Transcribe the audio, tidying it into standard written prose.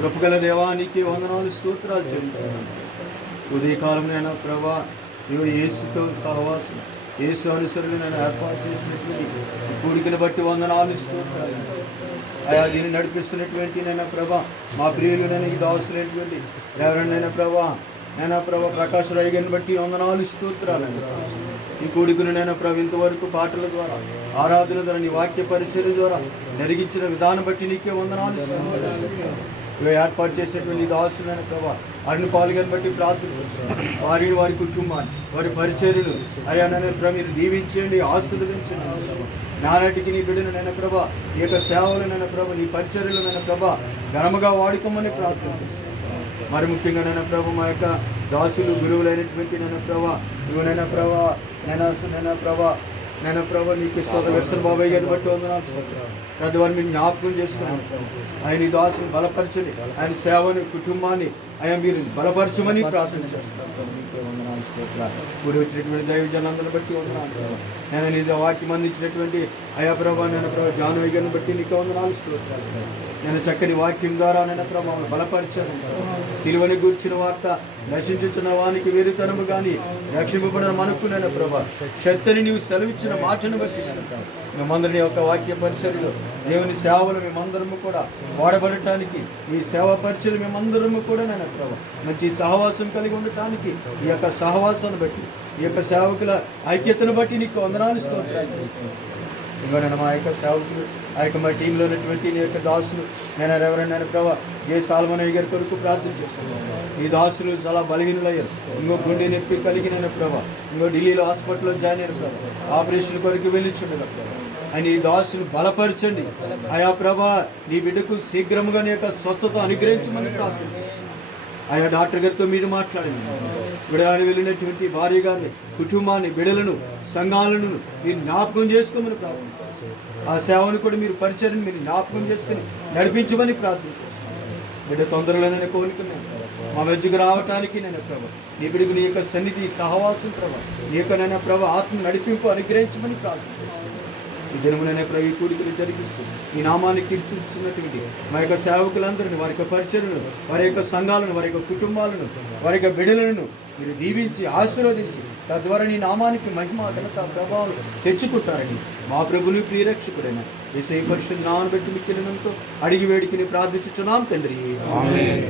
కృపగల దేవానికి వందనాలు స్తోత్రాలు చెల్లిస్తున్నాను. ఉదయకాలం నేను ప్రభా దేవుడు యేసుతో సహవాసం యేసు అనుసరులు నేను ఏర్పాటు చేసినటువంటి కూడికను బట్టి వందనాలు స్తోత్రాలు అయా దీన్ని నడిపిస్తున్నటువంటి నేను ప్రభా మా ప్రియులు నేను ఈ దాసులైనటువంటి ఎవరైనా ప్రభా ప్రకాశ్ రాయ్ గారిని బట్టి వందనాలు స్తోత్రాలు. ఈ కూడికను నేను ప్రభు ఇంతవరకు పాటల ద్వారా ఆరాధన ద్వారా నీ వాక్య పరిచయం ద్వారా జరిగించిన విధానం బట్టి నీకే వందనాలు ఏర్పాటు చేసినటువంటి దాసులైన ప్రభా అన్ని పాలుగాని బట్టి ప్రార్థన వారి కుటుంబాన్ని వారి పరిచర్యలు అయ్యానైనా ప్రభు మీరు దీవించండి, ఆశీర్వదించండి. నానాటికి నీ బిడ్డను నైనా ప్రభా ఈ యొక్క సేవలు నైనా ప్రభా నీ పరిచర్యలు నైనా ప్రభా ఘనముగా వాడుకోమని ప్రార్థన చేస్తాను. మరి ముఖ్యంగా నైనా ప్రభు మా యొక్క దాసులు గురువులైనటువంటి నైనా ప్రభా ఇవనైనా ప్రభా నీకు వెర్సన్ బాబాయ్ గారిని బట్టి వందనాలు. పెద్దవారిని మీరు జ్ఞాపకం చేసుకున్నాను. ఆయన ఈ దాసుని బలపరచండి, ఆయన సేవని కుటుంబాన్ని ఆయన మీరు బలపరచమని ప్రార్థన చేస్తున్నాను. గుడి వచ్చినటువంటి దైవ జనాలను బట్టి వందనాలు. నేను నీ వాక్యం అందించినటువంటి అయా ప్రభా నేను ప్రభా జానవి గారిని బట్టి నీకు వందనాలు స్తోత్రాలు. నేను చక్కని వాక్యం ద్వారా నేను ప్రభావం బలపరచను. సిలువని గూర్చిన వార్త నశించుచున్న వానికి వేరుతనము కానీ రక్షింపబడిన మనకు నేను ప్రభా శక్తిని నీవు సెలవిచ్చిన మాటను బట్టి నేను మేమందరినీ యొక్క వాక్య పరిచర్యలు దేవుని సేవలు మేమందరము కూడా వాడబడటానికి ఈ సేవా పరిచర్యలు మేమందరము కూడా నేను ప్రభా మంచి సహవాసం కలిగి ఉండటానికి ఈ యొక్క సహవాసాన్ని బట్టి ఈ యొక్క సేవకుల ఐక్యతను బట్టి నీకు వందనాలు స్తోత్రాలు. ఇంకా నేను మా యొక్క సేవకులు ఆ యొక్క మా టీంలో ఉన్నటువంటి నీ యొక్క దాసులు నేను ఎవరైనా ప్రభా జే సాల్మనయ్య గారి కొరకు ప్రార్థన చేస్తున్నాను. ఈ దాసులు చాలా బలహీనులయ్యారు. ఇంకో గుండె నొప్పి కలిగి నేను ప్రభా ఇంకో ఢిల్లీలో హాస్పిటల్లో జాయిన్ అయ్యారు ప్రభా ఆపరేషన్ కొరకు వెళ్ళిచుండగా ప్రభా ఆయన ఈ దాసులు బలపరచండి. ఆయా ప్రభా నీ బిడ్డకు శీఘ్రముగా నీ యొక్క స్వస్థత అనుగ్రహించమని ప్రార్థన చేస్తున్నాను. ఆయా డాక్టర్ గారితో మీరు మాట్లాడండి. విడడానికి వెళ్ళినటువంటి భార్య గారిని కుటుంబాన్ని బిడలను సంఘాలను మీరు జ్ఞాపకం చేసుకోమని ప్రార్థన చేస్తారు. ఆ సేవను కూడా మీరు పరిచయం మీరు జ్ఞాపకం చేసుకుని నడిపించమని ప్రార్థన చేస్తున్నాను. బిడ్డ తొందరలోనే కోలుకున్నాను మా మధ్యకు రావటానికి నేను ప్రభా నీ బిడ్డకు నీ యొక్క సన్నిధి సహవాసం ప్రభా నీ యొక్క నైనా ప్రభా ఆత్మ నడిపింపు అనుగ్రహించమని ప్రార్థన చేస్తున్నాను. ఈ దినముననే ప్రభు ఈ కూడికలు జరిగిస్తూ ఈ నామాన్ని కీర్తిస్తున్నటువంటి మా యొక్క సేవకులందరినీ వారి యొక్క పరిచర్యలను వారి యొక్క సంఘాలను వారి యొక్క కుటుంబాలను వారి యొక్క బిడ్డలను మీరు దీవించి ఆశీర్వదించి తద్వారా నీ నామానికి మహిమ ఘనత ప్రభావం తెచ్చుకుంటారని మా ప్రభుని ప్రియరక్షకుడైన యేసయ్య పరిశుద్ధ నామమును బట్టి మిక్కిలినంతో అడిగి వేడికి ప్రార్థించుచున్నాం తండ్రి. ఆమేన్.